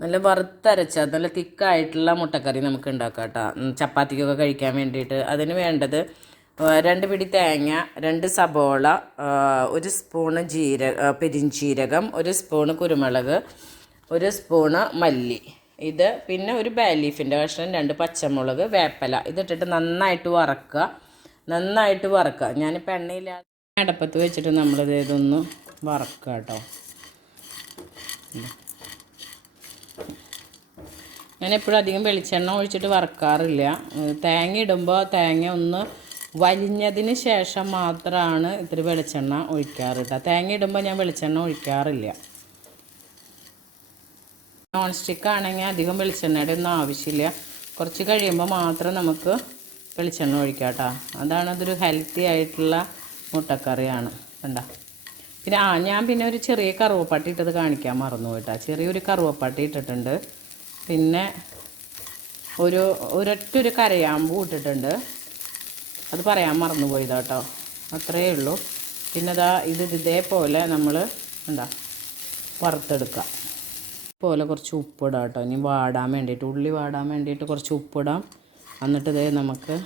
നല്ല വറുത്തരച്ച നല്ല തിക്കായിട്ടുള്ള മുട്ടക്കറി നമുക്ക് ഉണ്ടാക്കാം കേട്ടോ. ചപ്പാത്തിക്കൊക്കെ കഴിക്കാൻ വേണ്ടിയിട്ട്. അതിന് വേണ്ടത് 2 പിടി തേങ്ങ, 2 സബോള, 1 സ്പൂണ് പെരിഞ്ചീരകം, 1 സ്പൂണ് കുരുമുളക്, 1 സ്പൂണ് മല്ലി, ഇത് പിന്നെ ഒരു ബേ ലീഫിൻ്റെ കഷ്ണം, 2 പച്ചമുളക്, വേപ്പില, ഇതിട്ടിട്ട് നന്നായിട്ട് വറക്കുക. ഞാനിപ്പോൾ എണ്ണയില്ലാതെ അടപ്പത്ത് വെച്ചിട്ട് നമ്മളിത് ഇതൊന്ന് വറക്കുക കേട്ടോ. ഞാനെപ്പോഴും അധികം വെളിച്ചെണ്ണ ഒഴിച്ചിട്ട് വറക്കാറില്ല. തേങ്ങ ഇടുമ്പോൾ തേങ്ങ ഒന്ന് വലിഞ്ഞതിന് ശേഷം മാത്രമാണ് ഇത്തിരി വെളിച്ചെണ്ണ ഒഴിക്കാറ് കേട്ടോ. തേങ്ങ ഇടുമ്പോൾ ഞാൻ വെളിച്ചെണ്ണ ഒഴിക്കാറില്ല. നോൺ സ്റ്റിക്ക് ആണെങ്കിൽ അധികം വെളിച്ചെണ്ണയുടെ ഒന്നും ആവശ്യമില്ല. കുറച്ച് കഴിയുമ്പോൾ മാത്രം നമുക്ക് വെളിച്ചെണ്ണ ഒഴിക്കാം കേട്ടോ. അതാണ് അതൊരു ഹെൽത്തി ആയിട്ടുള്ള മുട്ടക്കറിയാണ്. കണ്ടോ. പിന്നെ ഞാൻ പിന്നെ ഒരു ചെറിയ കറുവപ്പട്ടി ഇട്ടത് കാണിക്കാൻ മറന്നു കേട്ടോ. ചെറിയൊരു കറുവപ്പട്ടി ഇട്ടിട്ടുണ്ട്. പിന്നെ ഒരൊറ്റൊരു കരയാമ്പൂ ഇട്ടിട്ടുണ്ട്. അത് പറയാൻ മറന്നുപോയതാ കേട്ടോ. അത്രയേ ഉള്ളൂ. പിന്നെ ഇതേപോലെ നമ്മൾ വറുത്തെടുക്കുക. പോലെ കുറച്ച് ഉപ്പിടാം കേട്ടോ. ഇനി വാടാൻ വേണ്ടിയിട്ട്, ഉള്ളി വാടാൻ വേണ്ടിയിട്ട് കുറച്ച് ഉപ്പിടാം. എന്നിട്ട് നമുക്ക്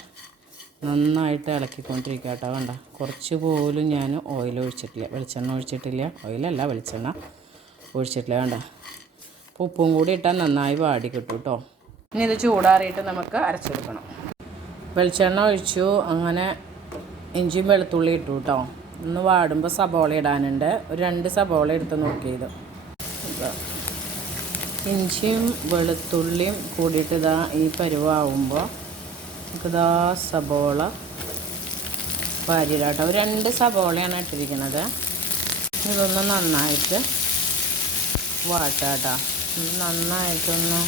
നന്നായിട്ട് ഇളക്കിക്കൊണ്ടിരിക്കുക കേട്ടോ. വേണ്ട കുറച്ച് പോലും ഞാൻ ഓയിൽ ഒഴിച്ചിട്ടില്ല, വെളിച്ചെണ്ണ ഒഴിച്ചിട്ടില്ല. ഓയിലല്ല, വെളിച്ചെണ്ണ ഒഴിച്ചിട്ടില്ല. വേണ്ട ഉപ്പും കൂടി ഇട്ടാൽ നന്നായി വാടി കിട്ടും കേട്ടോ. ഇനി ഇത് ചൂടാറിയിട്ട് നമുക്ക് അരച്ചെടുക്കണം. വെളിച്ചെണ്ണ ഒഴിച്ചു. അങ്ങനെ ഇഞ്ചിയും വെളുത്തുള്ളി ഇട്ടു കേട്ടോ. ഒന്ന് വാടുമ്പോൾ സബോള ഇടാനുണ്ട്. ഒരു 2 സബോള എടുത്ത് നോക്കിയത്. ഇഞ്ചിയും വെളുത്തുള്ളിയും കൂടിയിട്ട് ഈ പരുവാകുമ്പോൾ നമുക്കിതാ സബോള വാരിയിടാട്ടോ. ഒരു 2 സബോളയാണ് ഇട്ടിരിക്കുന്നത്. ഇതൊന്ന് നന്നായിട്ട് വാട്ടാട്ടോ. നന്നായിട്ടൊന്ന്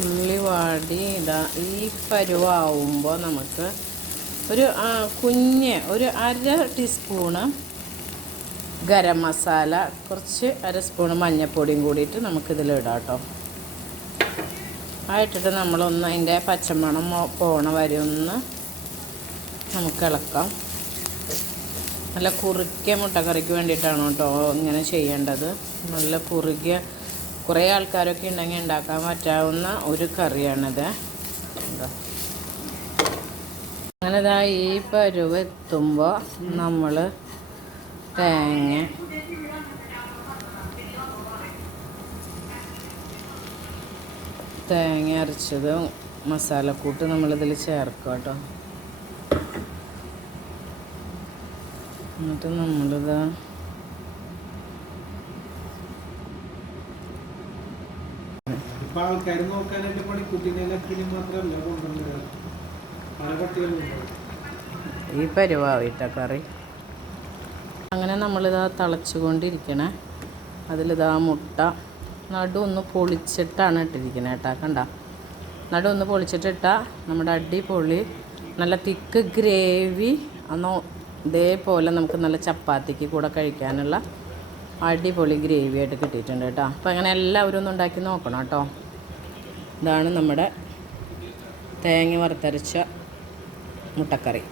ഉള്ളി വാടി ഈ പരുവാകുമ്പോൾ നമുക്ക് ഒരു ഒരു 1/2 ടീസ്പൂണ് ഗരം മസാല, കുറച്ച് 1 സ്പൂണ് മഞ്ഞൾപ്പൊടിയും കൂടിയിട്ട് നമുക്കിതിലിടാം കേട്ടോ. ആയിട്ടിട്ട് നമ്മളൊന്ന് അതിൻ്റെ പച്ചമണം പോണ വരെ ഒന്ന് നമുക്ക് ഇളക്കാം. നല്ല കുറുക്കിയ മുട്ടക്കറിക്ക് വേണ്ടിയിട്ടാണ് കേട്ടോ ഇങ്ങനെ ചെയ്യേണ്ടത്. നല്ല കുറുകിയ, കുറേ ആൾക്കാരൊക്കെ ഉണ്ടെങ്കിൽ ഉണ്ടാക്കാൻ പറ്റാവുന്ന ഒരു കറിയാണിത്. അങ്ങനെ ഈ പരുവെത്തുമ്പോൾ നമ്മൾ തേങ്ങ അരച്ചത് മസാലക്കൂട്ട് നമ്മളിതിൽ ചേർക്കുക കേട്ടോ. എന്നിട്ട് നമ്മളിത് ഈ പരുവായിട്ട കറി. അങ്ങനെ നമ്മളിതാ തിളച്ചുകൊണ്ടിരിക്കണേ. അതിലിതാ മുട്ട നടു ഒന്ന് പൊളിച്ചിട്ടാണ് ഇട്ടിരിക്കുന്നത് കേട്ടോ. കണ്ട, നടു ഒന്ന് പൊളിച്ചിട്ടിട്ടാൽ നമ്മുടെ അടിപൊളി നല്ല തിക്ക് ഗ്രേവി ഇതേപോലെ നമുക്ക് നല്ല ചപ്പാത്തിക്ക് കൂടെ കഴിക്കാനുള്ള അടിപൊളി ഗ്രേവി ആയിട്ട് കിട്ടിയിട്ടുണ്ട് കേട്ടോ. അപ്പോൾ അങ്ങനെ എല്ലാവരും ഒന്ന് ഉണ്ടാക്കി നോക്കണം കേട്ടോ. ഇതാണ് നമ്മുടെ തേങ്ങ വറുത്തരച്ച മുട്ടക്കറി.